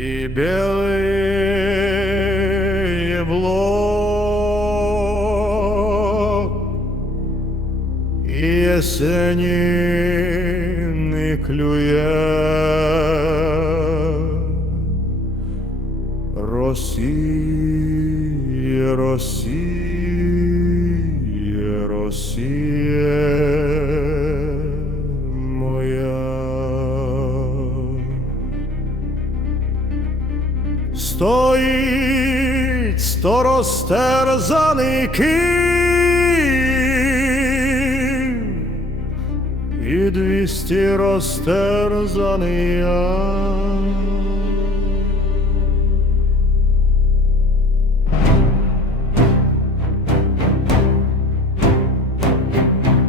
и белые блок, и есені клює Росія, Росія, Росія Стоїть сто розтерзаний Київ і двісті розтерзаний я.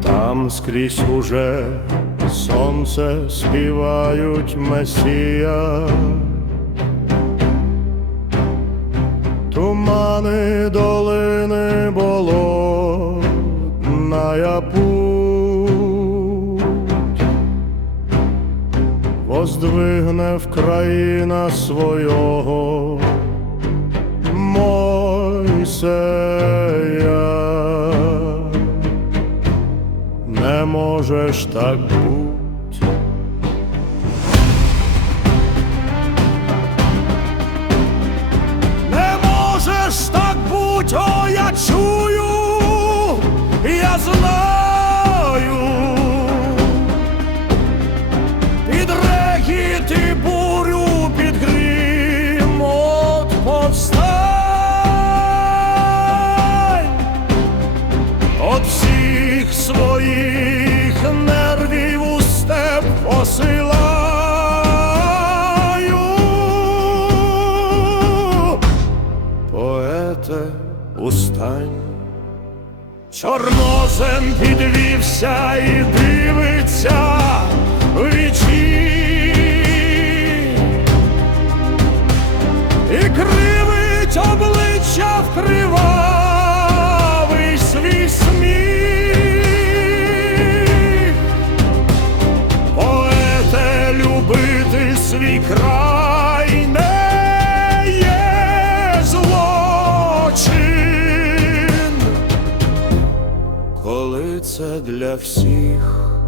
Там скрізь уже сонце співають месія. Тумани долини болотная путь. Воздвигне в країна свого. Мойсея Не можеш так буть устань. Чорнозем підвівся і дивиться в вічі. І кривить обличчя в вкривавий для всіх